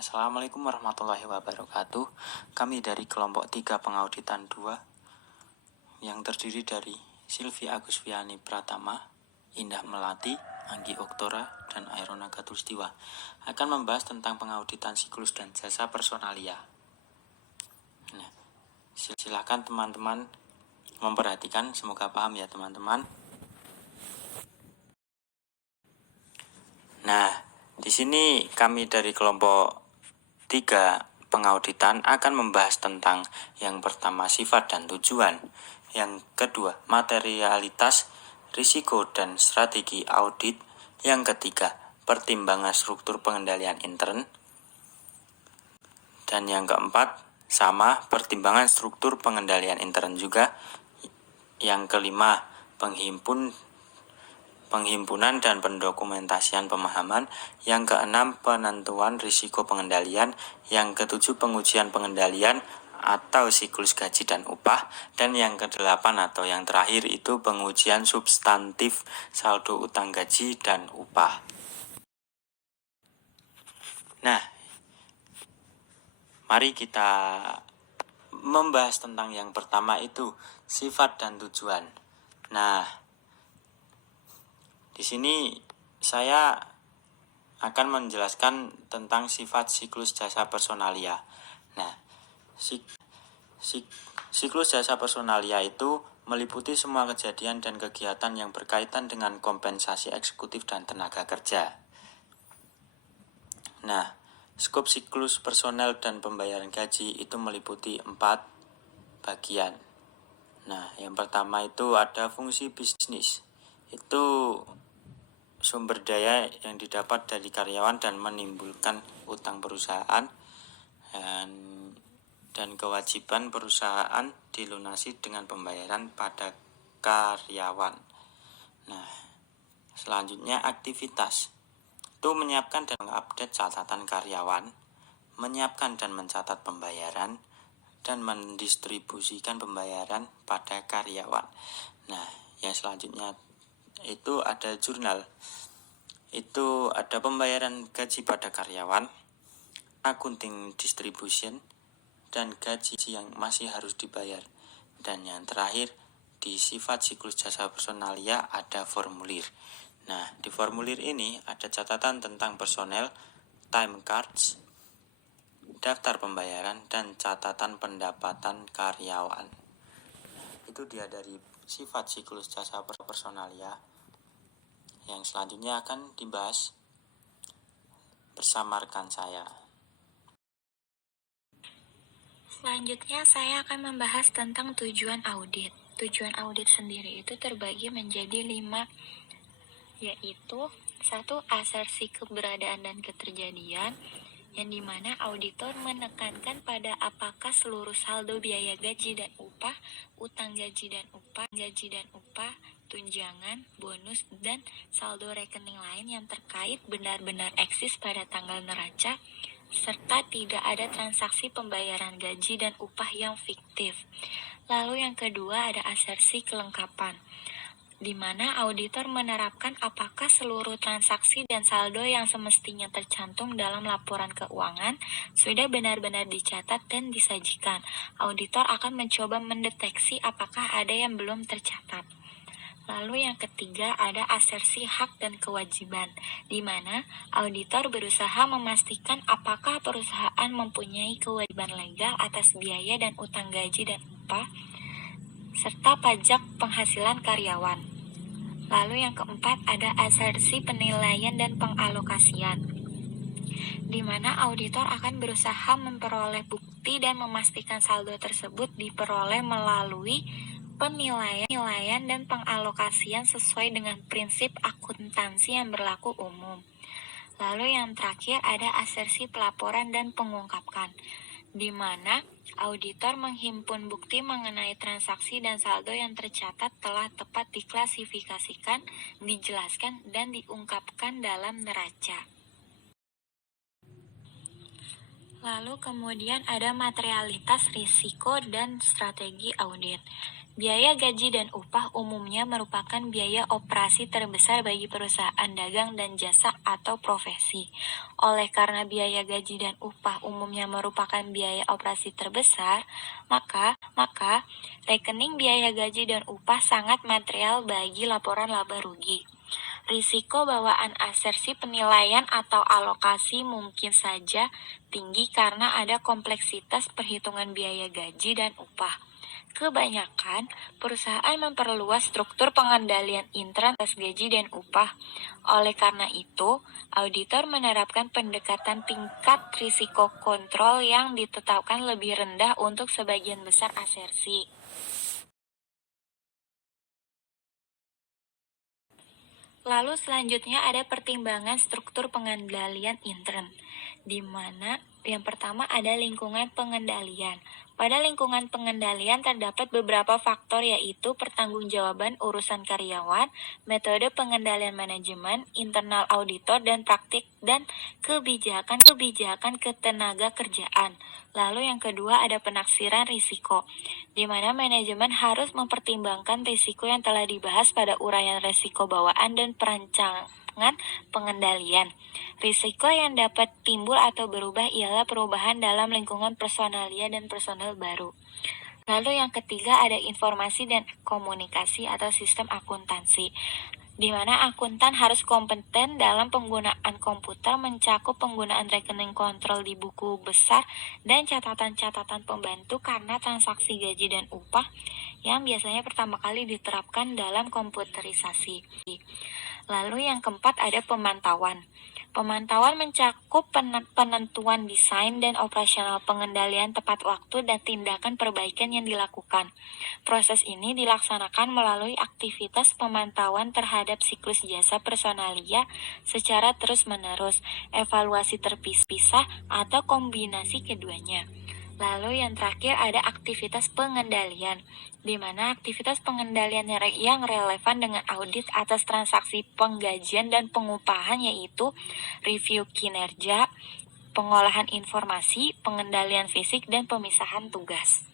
Assalamualaikum warahmatullahi wabarakatuh. Kami dari kelompok 3 pengauditan 2 yang terdiri dari Silvi Agusviani Pratama, Indah Melati, Anggi Oktora, dan Airona Gatulistiwa akan membahas tentang pengauditan siklus dan jasa personalia. Nah, silakan teman-teman memperhatikan, semoga paham ya teman-teman. Nah, di sini kami dari kelompok 3 pengauditan akan membahas tentang yang pertama sifat dan tujuan, yang kedua materialitas, risiko dan strategi audit, yang ketiga pertimbangan struktur pengendalian intern, dan yang keempat sama pertimbangan struktur pengendalian intern juga, yang kelima penghimpunan dan pendokumentasian pemahaman, yang keenam penentuan risiko pengendalian, yang ketujuh pengujian pengendalian atau siklus gaji dan upah, dan yang kedelapan atau yang terakhir itu pengujian substantif saldo utang gaji dan upah. Nah, mari kita membahas tentang yang pertama itu sifat dan tujuan. Nah, di sini saya akan menjelaskan tentang sifat siklus jasa personalia. Nah, siklus jasa personalia itu meliputi semua kejadian dan kegiatan yang berkaitan dengan kompensasi eksekutif dan tenaga kerja. Nah, skop siklus personel dan pembayaran gaji itu meliputi 4 bagian. Nah, yang pertama itu ada fungsi bisnis. Itu sumber daya yang didapat dari karyawan dan menimbulkan utang perusahaan, dan kewajiban perusahaan dilunasi dengan pembayaran pada karyawan. Nah, selanjutnya aktivitas. Itu menyiapkan dan mengupdate catatan karyawan, menyiapkan dan mencatat pembayaran, dan mendistribusikan pembayaran pada karyawan. Nah, yang selanjutnya itu ada jurnal. Itu ada pembayaran gaji pada karyawan, accounting distribution, dan gaji yang masih harus dibayar. Dan yang terakhir, di sifat siklus jasa personalia ada formulir. Nah, di formulir ini ada catatan tentang personel, time cards, daftar pembayaran, dan catatan pendapatan karyawan. Itu dia dari sifat siklus jasa personalia. Yang selanjutnya akan dibahas bersama rekan saya. Selanjutnya saya akan membahas tentang tujuan audit. Tujuan audit sendiri itu terbagi menjadi 5, yaitu 1. Asersi keberadaan dan keterjadian, yang dimana auditor menekankan pada apakah seluruh saldo biaya gaji dan upah, utang gaji dan upah, tunjangan, bonus, dan saldo rekening lain yang terkait benar-benar eksis pada tanggal neraca, serta tidak ada transaksi pembayaran gaji dan upah yang fiktif. Lalu yang kedua ada asersi kelengkapan, di mana auditor menerapkan apakah seluruh transaksi dan saldo yang semestinya tercantum dalam laporan keuangan sudah benar-benar dicatat dan disajikan. Auditor akan mencoba mendeteksi apakah ada yang belum tercatat. Lalu yang ketiga ada asersi hak dan kewajiban, di mana auditor berusaha memastikan apakah perusahaan mempunyai kewajiban legal atas biaya dan utang gaji dan upah, serta pajak penghasilan karyawan. Lalu yang keempat ada asersi penilaian dan pengalokasian, di mana auditor akan berusaha memperoleh bukti dan memastikan saldo tersebut diperoleh melalui penilaian dan pengalokasian sesuai dengan prinsip akuntansi yang berlaku umum. Lalu yang terakhir ada asersi pelaporan dan pengungkapkan, di mana auditor menghimpun bukti mengenai transaksi dan saldo yang tercatat telah tepat diklasifikasikan, dijelaskan, dan diungkapkan dalam neraca. Lalu kemudian ada materialitas, risiko, dan strategi audit, Biaya gaji dan upah umumnya merupakan biaya operasi terbesar bagi perusahaan dagang dan jasa atau profesi. Oleh karena biaya gaji dan upah umumnya merupakan biaya operasi terbesar, maka rekening biaya gaji dan upah sangat material bagi laporan laba rugi. Risiko bawaan asersi penilaian atau alokasi mungkin saja tinggi karena ada kompleksitas perhitungan biaya gaji dan upah. Kebanyakan perusahaan memperluas struktur pengendalian intern atas gaji dan upah. Oleh karena itu, auditor menerapkan pendekatan tingkat risiko kontrol yang ditetapkan lebih rendah untuk sebagian besar asersi. Lalu selanjutnya ada pertimbangan struktur pengendalian intern, di mana yang pertama ada lingkungan pengendalian. Pada lingkungan pengendalian terdapat beberapa faktor yaitu pertanggungjawaban urusan karyawan, metode pengendalian manajemen, internal auditor dan praktik dan kebijakan ketenaga kerjaan. Lalu yang kedua ada penaksiran risiko, di mana manajemen harus mempertimbangkan risiko yang telah dibahas pada uraian risiko bawaan dan perancangan pengendalian. Risiko yang dapat timbul atau berubah ialah perubahan dalam lingkungan personalia dan personel baru. Lalu yang ketiga ada informasi dan komunikasi atau sistem akuntansi, di mana akuntan harus kompeten dalam penggunaan komputer, mencakup penggunaan rekening kontrol di buku besar dan catatan-catatan pembantu karena transaksi gaji dan upah yang biasanya pertama kali diterapkan dalam komputerisasi. Lalu yang keempat ada pemantauan. Pemantauan mencakup penentuan desain dan operasional pengendalian tepat waktu dan tindakan perbaikan yang dilakukan. Proses ini dilaksanakan melalui aktivitas pemantauan terhadap siklus jasa personalia secara terus-menerus, evaluasi terpisah, atau kombinasi keduanya. Lalu yang terakhir ada aktivitas pengendalian, di mana aktivitas pengendalian yang relevan dengan audit atas transaksi penggajian dan pengupahan yaitu review kinerja, pengolahan informasi, pengendalian fisik, dan pemisahan tugas.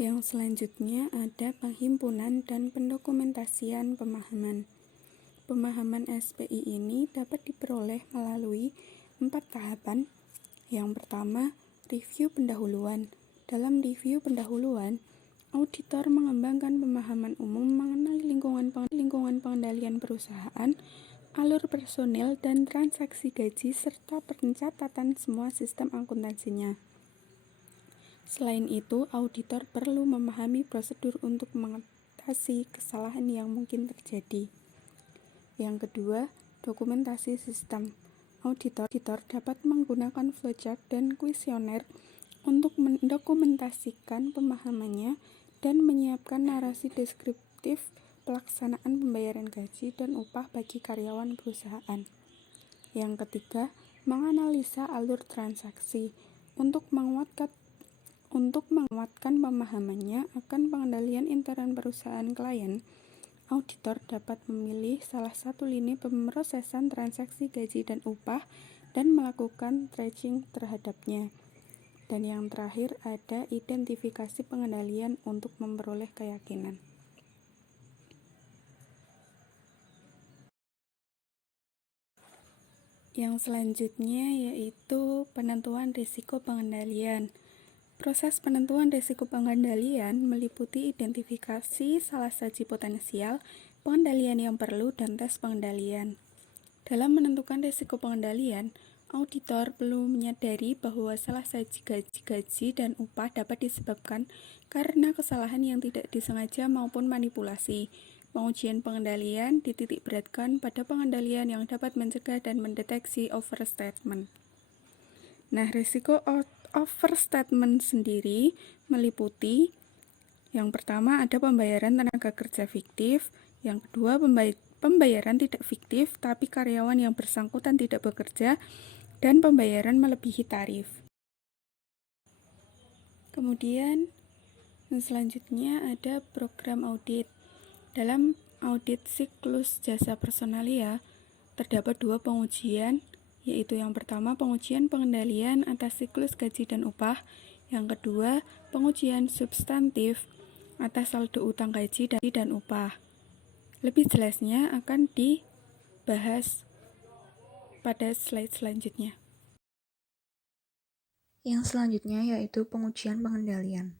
Yang selanjutnya ada penghimpunan dan pendokumentasian pemahaman. Pemahaman SPI ini dapat diperoleh melalui 4 tahapan. Yang pertama, review pendahuluan. Dalam review pendahuluan, auditor mengembangkan pemahaman umum mengenai lingkungan pengendalian perusahaan, alur personil, dan transaksi gaji, serta pencatatan semua sistem akuntansinya. Selain itu, auditor perlu memahami prosedur untuk mengatasi kesalahan yang mungkin terjadi. Yang kedua, dokumentasi sistem. Auditor dapat menggunakan flowchart dan kuesioner untuk mendokumentasikan pemahamannya dan menyiapkan narasi deskriptif pelaksanaan pembayaran gaji dan upah bagi karyawan perusahaan. Yang ketiga, menganalisa alur transaksi. Untuk menguatkan pemahamannya akan pengendalian intern perusahaan klien, auditor dapat memilih salah satu lini pemrosesan transaksi gaji dan upah dan melakukan tracing terhadapnya. Dan yang terakhir ada identifikasi pengendalian untuk memperoleh keyakinan. Yang selanjutnya yaitu penentuan risiko pengendalian. Proses penentuan risiko pengendalian meliputi identifikasi salah saji potensial, pengendalian yang perlu, dan tes pengendalian. Dalam menentukan risiko pengendalian, auditor perlu menyadari bahwa salah saji gaji dan upah dapat disebabkan karena kesalahan yang tidak disengaja maupun manipulasi. Pengujian pengendalian dititik beratkan pada pengendalian yang dapat mencegah dan mendeteksi overstatement. Nah, risiko overstatement sendiri meliputi yang pertama ada pembayaran tenaga kerja fiktif, yang kedua pembayaran tidak fiktif tapi karyawan yang bersangkutan tidak bekerja, dan pembayaran melebihi tarif. Kemudian selanjutnya ada program audit. Dalam audit siklus jasa personalia terdapat 2 pengujian, yaitu yang pertama pengujian pengendalian atas siklus gaji dan upah, Yang kedua, pengujian substantif atas saldo utang gaji dan upah. Lebih jelasnya akan dibahas pada slide selanjutnya. Yang selanjutnya yaitu pengujian pengendalian.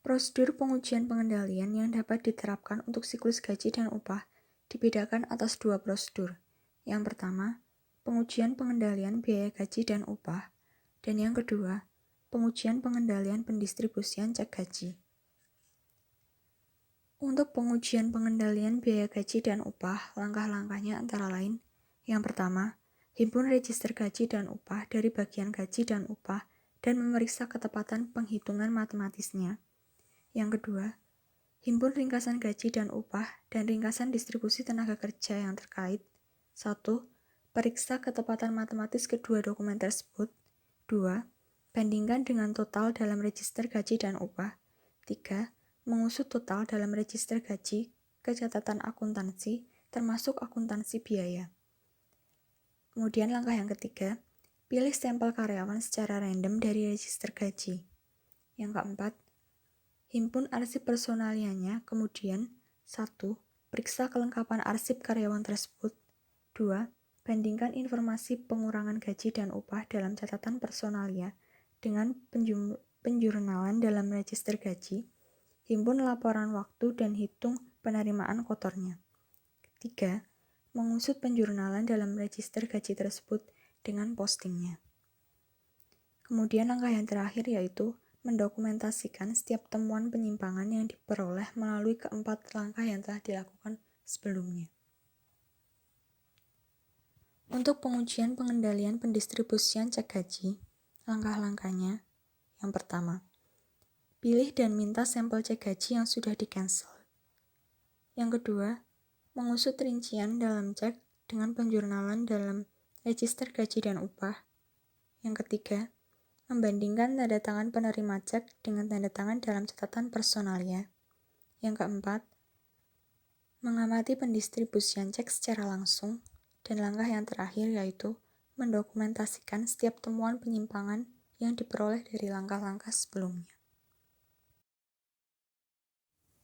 Prosedur pengujian pengendalian yang dapat diterapkan untuk siklus gaji dan upah dibedakan atas dua prosedur. Yang pertama, pengujian pengendalian biaya gaji dan upah, dan yang kedua, pengujian pengendalian pendistribusian cek gaji. Untuk pengujian pengendalian biaya gaji dan upah, langkah-langkahnya antara lain: yang pertama, himpun register gaji dan upah dari bagian gaji dan upah dan memeriksa ketepatan penghitungan matematisnya. Yang kedua, himpun ringkasan gaji dan upah dan ringkasan distribusi tenaga kerja yang terkait. 1. Periksa ketepatan matematis kedua dokumen tersebut. 2. Bandingkan dengan total dalam register gaji dan upah. 3. Mengusut total dalam register gaji ke catatan akuntansi, termasuk akuntansi biaya. Kemudian langkah yang ketiga, pilih sampel karyawan secara random dari register gaji. Yang keempat, himpun arsip personalianya, kemudian 1. Periksa kelengkapan arsip karyawan tersebut. 2. Bandingkan informasi pengurangan gaji dan upah dalam catatan personalia dengan penjurnalan dalam register gaji. Himpun laporan waktu dan hitung penerimaan kotornya. 3. Mengusut penjurnalan dalam register gaji tersebut dengan postingnya. Kemudian langkah yang terakhir yaitu mendokumentasikan setiap temuan penyimpangan yang diperoleh melalui keempat langkah yang telah dilakukan sebelumnya. Untuk pengujian pengendalian pendistribusian cek gaji, langkah-langkahnya: yang pertama, pilih dan minta sampel cek gaji yang sudah di-cancel. Yang kedua, mengusut rincian dalam cek dengan penjurnalan dalam register gaji dan upah. Yang ketiga, membandingkan tanda tangan penerima cek dengan tanda tangan dalam catatan personalia. Yang keempat, mengamati pendistribusian cek secara langsung. Dan langkah yang terakhir yaitu mendokumentasikan setiap temuan penyimpangan yang diperoleh dari langkah-langkah sebelumnya.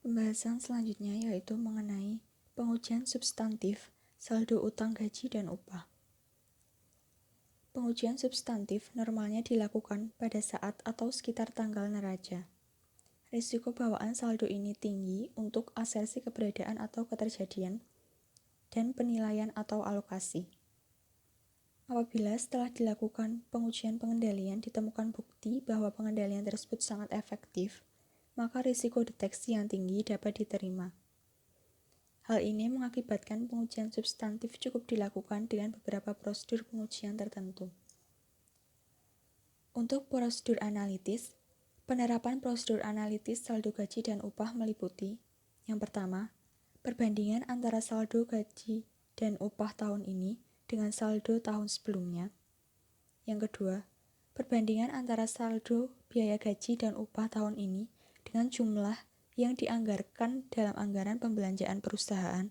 Pembahasan selanjutnya yaitu mengenai pengujian substantif saldo utang gaji dan upah. Pengujian substantif normalnya dilakukan pada saat atau sekitar tanggal neraca. Risiko bawaan saldo ini tinggi untuk asersi keberadaan atau keterjadian dan penilaian atau alokasi. Apabila setelah dilakukan pengujian pengendalian ditemukan bukti bahwa pengendalian tersebut sangat efektif, maka risiko deteksi yang tinggi dapat diterima. Hal ini mengakibatkan pengujian substantif cukup dilakukan dengan beberapa prosedur pengujian tertentu. Untuk prosedur analitis, penerapan prosedur analitis saldo gaji dan upah meliputi: yang pertama, perbandingan antara saldo gaji dan upah tahun ini dengan saldo tahun sebelumnya. Yang kedua, perbandingan antara saldo biaya gaji dan upah tahun ini dengan jumlah yang dianggarkan dalam anggaran pembelanjaan perusahaan.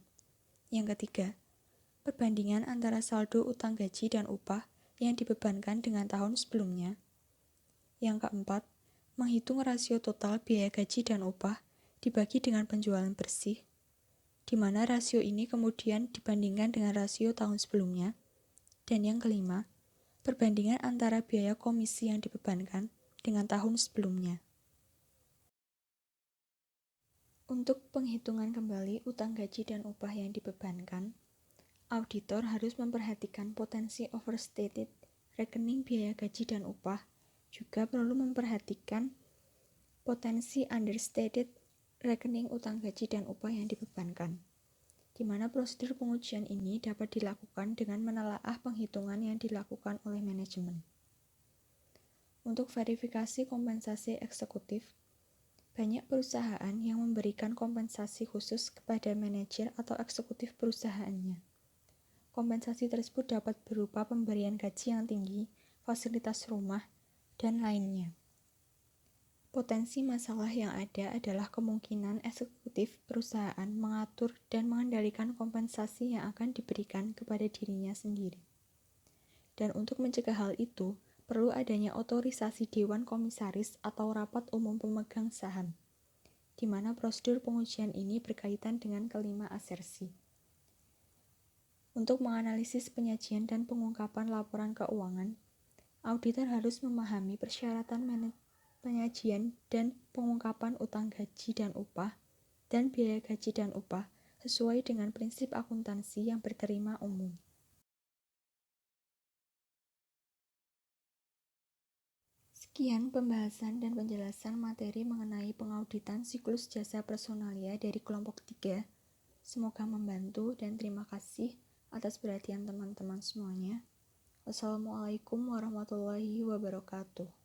Yang ketiga, perbandingan antara saldo utang gaji dan upah yang dibebankan dengan tahun sebelumnya. Yang keempat, menghitung rasio total biaya gaji dan upah dibagi dengan penjualan bersih, di mana rasio ini kemudian dibandingkan dengan rasio tahun sebelumnya. Dan yang kelima, perbandingan antara biaya komisi yang dibebankan dengan tahun sebelumnya. Untuk penghitungan kembali utang gaji dan upah yang dibebankan, auditor harus memperhatikan potensi overstated rekening biaya gaji dan upah, juga perlu memperhatikan potensi understated rekening utang gaji dan upah yang dibebankan, di mana prosedur pengujian ini dapat dilakukan dengan menelaah penghitungan yang dilakukan oleh manajemen. Untuk verifikasi kompensasi eksekutif, banyak perusahaan yang memberikan kompensasi khusus kepada manajer atau eksekutif perusahaannya. Kompensasi tersebut dapat berupa pemberian gaji yang tinggi, fasilitas rumah, dan lainnya. Potensi masalah yang ada adalah kemungkinan eksekutif perusahaan mengatur dan mengendalikan kompensasi yang akan diberikan kepada dirinya sendiri. Dan untuk mencegah hal itu, perlu adanya otorisasi Dewan Komisaris atau Rapat Umum Pemegang Saham, di mana prosedur pengujian ini berkaitan dengan kelima asersi. Untuk menganalisis penyajian dan pengungkapan laporan keuangan, auditor harus memahami persyaratan penyajian dan pengungkapan utang gaji dan upah dan biaya gaji dan upah sesuai dengan prinsip akuntansi yang berterima umum. Sekian pembahasan dan penjelasan materi mengenai pengauditan siklus jasa personalia dari kelompok 3. Semoga membantu dan terima kasih atas perhatian teman-teman semuanya. Wassalamualaikum warahmatullahi wabarakatuh.